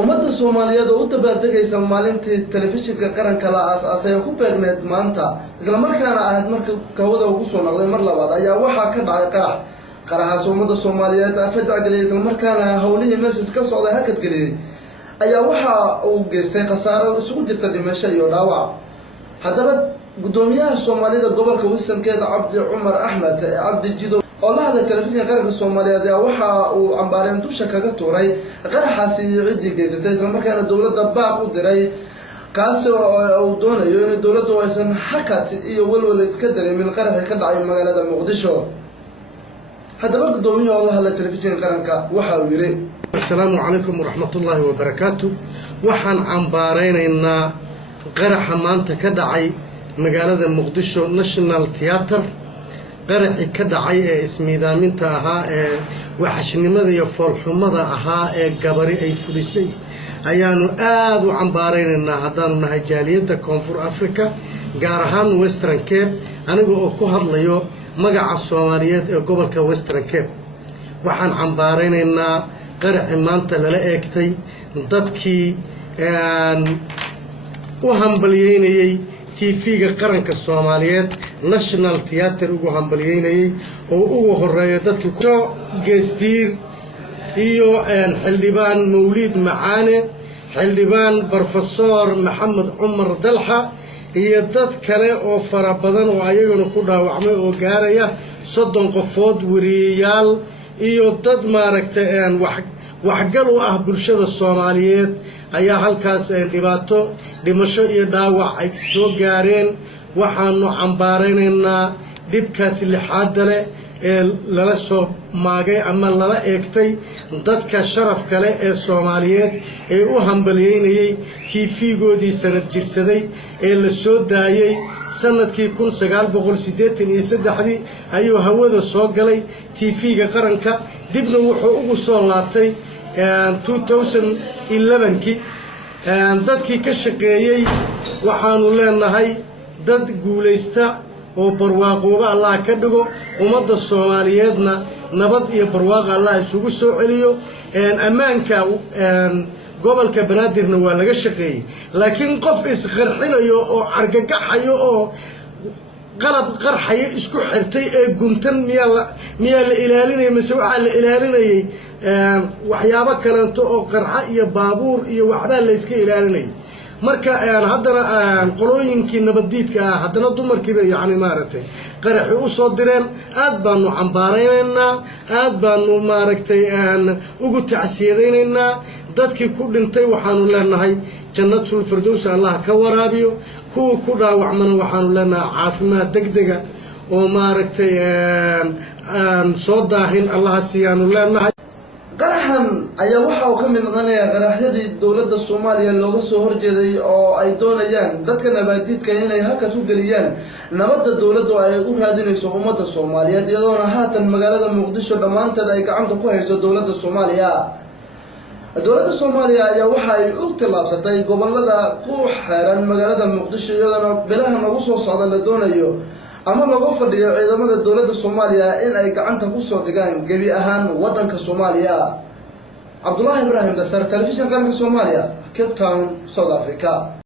ummadda Soomaaliyeed oo u dabaaldegaysa maalintii telefishinka qaranka la aasaasay ku beegneed maanta isla markaana ahayd marka kawada ugu soo noqday mar labaad ayaa waxa ka dhacay qaraxaas ummadda Soomaaliyeed afada galay isla markaana hawlihii meesha ka socday hakad galay ayaa waxa uu geystay khasaaro isugu jirta dhimasho iyo dhaawac haddaba gudoomiyaha Soomaalida gobolka Wisconsin Abdi Umar Ahmed Abdi Jido oo la hadlay telefishinka qaranka Soomaaliyeed ayaa waxa uu cambaareen dusha kaga tuuray qaraxaasi ciidii geysatay isla markaana dawladda baaq u diray kaasi oo uu doonayo in dawladdu aysan hakad iyo walwal iska dareemin qaraxii ka dhacay magaalada Muqdisho haddaba gudoomiyaha oo la hadlay telefishinka qaranka waxa uu yiri assalaamu calaykum waraxmatullaahi wabarakaatuh waxaan cambaareynaa qaraxa maanta ka dhacay magaalada Muqdisho National Theatre qaraxii ka dhacay ee ismiidaaminta ahaa ee waxashnimada iyo foolxumada ahaa ee gabari ay fulisay ayaanu aad u cambaareynaa haddaanu nahay jaaliyadda Koonfur Afrika gaar ahaan Western Cape aniga oo ku hadlayo magaca Soomaaliyeed ee gobolka Western Cape waxaan cambaareynaa qaraxii maanta lala eegtay dadkii u hambalyeynayay TV-ga qaranka Soomaaliyeed National Theatre ugu hambalyeynayay oo ugu horeeyo dadkii ku geestiir iyo xildhibaan Mawlid Macaane xildhibaan Professor Maxamed Umar Dalxa iyo dad kale oo fara badan oo ayaguna ku dhaawacmay oo gaaraya 30 qofood wariyayaal iyo dad maaragtay waxgal u ah bulshada Soomaaliyeed ayaa halkaas dhibaato dhimasho iyo dhaawac ay soo gaareen waxaanu cambaareynaa dibkaas lixaad leh ee lala soo maagay ama lala eegtay dadka sharaf kale ee Soomaaliyeed ee u hambalyeynayay TV-goodii sanad jirsaday ee la soo daayay sanadkii 1983 ayuu hawada soo galay TV-ga qaranka dibna wuxuu ugu soo laabtay 2011 dadkii ka shaqeeyay waxaanu leenahay dad guuleysta oo barwaaqooba Allah ka dhigo ummadda Soomaaliyeedna nabad iyo barwaaqo Allah isugu soo celiyo ammaanka gobolka Banaadirna waa laga shaqeeyay laakiin qof isqarxinayo oo argagaxayo oo qalab qarxaya isku xirtay ee guntan miyaa la ilaalinay mise waxa la ilaalinayay waxyaabo kale oo qarxa iyo baabuur iyo waxba la iska ilaalinay marka haddana qolooyinkii nabadiidka ah haddana dumarkiiba yaani maaragtay qaraxi u soo direen aad baanu cambaareynaa aad baanu maaragtay ugu tacsiyadeynaynaa dadkii ku dhintay waxaanu leenahay jannatul firdaws Allah ka waraabiyo kuwa ku dhaawacmana waxaanu leenahay caafimaad degdega oo maaragtay soo daahin Allah siyaanu leenahay qaraxan ayaa waxa uu ka mid noqonayaa qaraxyadii dawladda Soomaaliya looga soo horjeeday oo ay doonayaan dadka nabadeedka inay hakad u galiyaan nabadda dawladdu ay u raadinayso ummadda Soomaaliyeed iyadoo haatan magaalada Muqdisho dhamaanteed ay gacanta ku hayso dawladda Soomaaliya ayaa waxa ay u tilaabsatay gobolada ku xeeran magaalada Muqdisho iyadoo bilaha nagu soo socda la doonayo ama lagu fadhiyo ciidamada dawladda Soomaaliya in ay gacanta ku soo dhigaan gabi ahaan wadanka Soomaaliya abdulahi ibrahim dasar telefishinka qaranka Soomaaliya Cape Town South Africa.